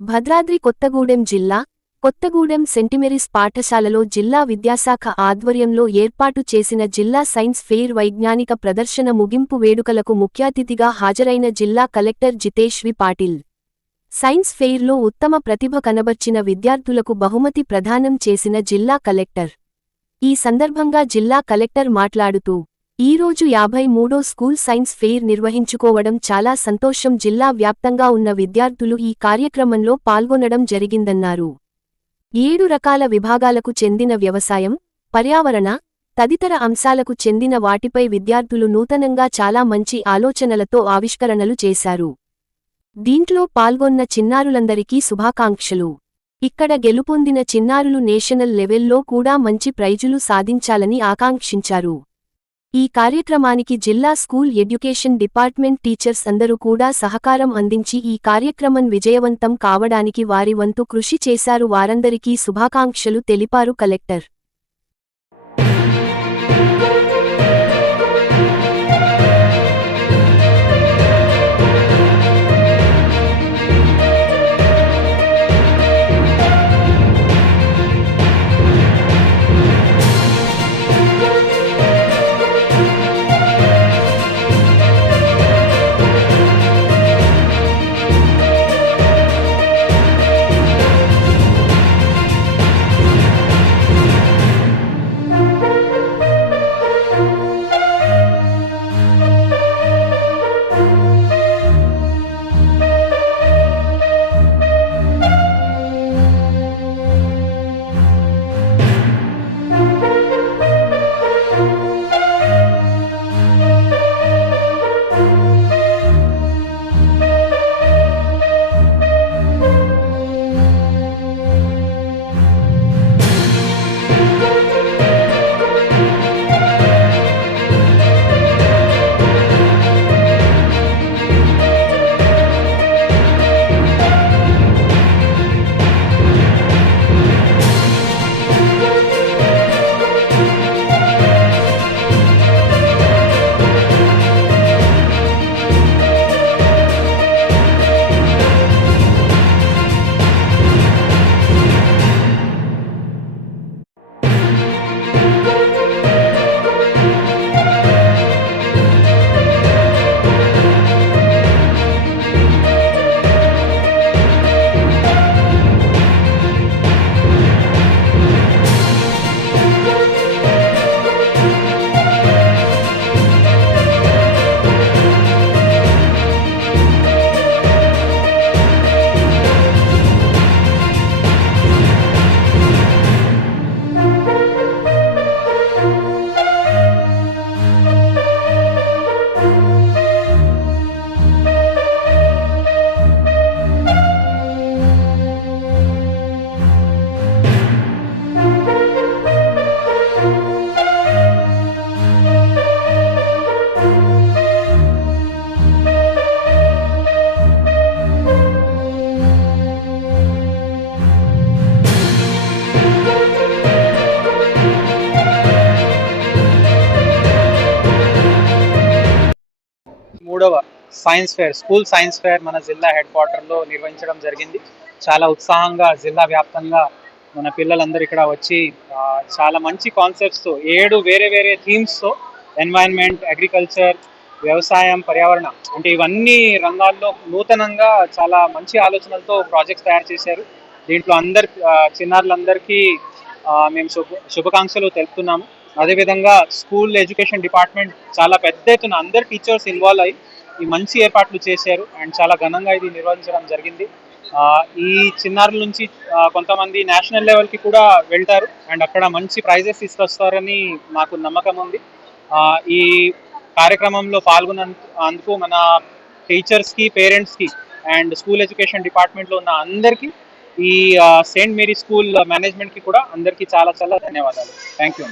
భద్రాద్రి కొత్తగూడెం జిల్లా కొత్తగూడెం సెంటిమెరీస్ పాఠశాలలో జిల్లా విద్యాశాఖ ఆధ్వర్యంలో ఏర్పాటు చేసిన జిల్లా సైన్స్ ఫెయిర్ వైజ్ఞానిక ప్రదర్శన ముగింపు వేడుకలకు ముఖ్యాతిథిగా హాజరైన జిల్లా collector Jitesh V. Patil. Science ఫెయిర్లో ఉత్తమ ప్రతిభ కనబర్చిన విద్యార్థులకు బహుమతి ప్రదానం చేసిన జిల్లా కలెక్టర్. ఈ సందర్భంగా జిల్లా కలెక్టర్ మాట్లాడుతూ ఈరోజు యాభై మూడో స్కూల్ సైన్స్ ఫెయిర్ నిర్వహించుకోవడం చాలా సంతోషం. జిల్లా వ్యాప్తంగా ఉన్న విద్యార్థులు ఈ కార్యక్రమంలో పాల్గొనడం జరిగిందన్నారు. ఏడు రకాల విభాగాలకు చెందిన వ్యవసాయం పర్యావరణ తదితర అంశాలకు చెందిన వాటిపై విద్యార్థులు నూతనంగా చాలా మంచి ఆలోచనలతో ఆవిష్కరణలు చేశారు. దీంట్లో పాల్గొన్న చిన్నారులందరికీ శుభాకాంక్షలు. ఇక్కడ గెలుపొందిన చిన్నారులు నేషనల్ లెవెల్లో కూడా మంచి ప్రైజులు సాధించాలని ఆకాంక్షించారు. ఈ కార్యక్రమానికి జిల్లా స్కూల్ ఎడ్యుకేషన్ డిపార్ట్మెంట్ టీచర్స్ అందరూ కూడా సహకారం అందించి ఈ కార్యక్రమం విజయవంతం కావడానికి వారి వంతు కృషి చేశారు. వారందరికీ శుభాకాంక్షలు తెలిపారు collector. Science fair school science fair మన జిల్లా హెడ్ క్వార్టర్లో నిర్వహించడం జరిగింది. చాలా ఉత్సాహంగా జిల్లా వ్యాప్తంగా మన పిల్లలందరూ ఇక్కడ వచ్చి చాలా మంచి కాన్సెప్ట్స్తో ఏడు వేరే వేరే థీమ్స్తో ఎన్వైరన్మెంట్ అగ్రికల్చర్ వ్యవసాయం పర్యావరణం అంటే ఇవన్నీ రంగాల్లో నూతనంగా చాలా మంచి ఆలోచనలతో ప్రాజెక్ట్స్ తయారు చేశారు. దీంట్లో అందరి చిన్నారులందరికీ మేము శుభ శుభాకాంక్షలు తెలుపుతున్నాము. అదేవిధంగా స్కూల్ ఎడ్యుకేషన్ డిపార్ట్మెంట్ చాలా పెద్ద ఎత్తున అందరు టీచర్స్ ఇన్వాల్వ్ అయ్యి ఈ మంచి ఏర్పాట్లు చేశారు అండ్ చాలా ఘనంగా ఇది నిర్వహించడం జరిగింది. ఈ చిన్నారుల నుంచి కొంతమంది నేషనల్ లెవెల్కి కూడా వెళ్తారు అండ్ అక్కడ మంచి ప్రైజెస్ తీసుకొస్తారని నాకు నమ్మకం ఉంది. ఈ కార్యక్రమంలో పాల్గొన్నందుకు మన టీచర్స్కి పేరెంట్స్కి అండ్ స్కూల్ ఎడ్యుకేషన్ డిపార్ట్మెంట్లో ఉన్న అందరికీ ఈ సెయింట్ మేరీ స్కూల్ మేనేజ్మెంట్కి కూడా అందరికీ చాలా చాలా ధన్యవాదాలు. Thank you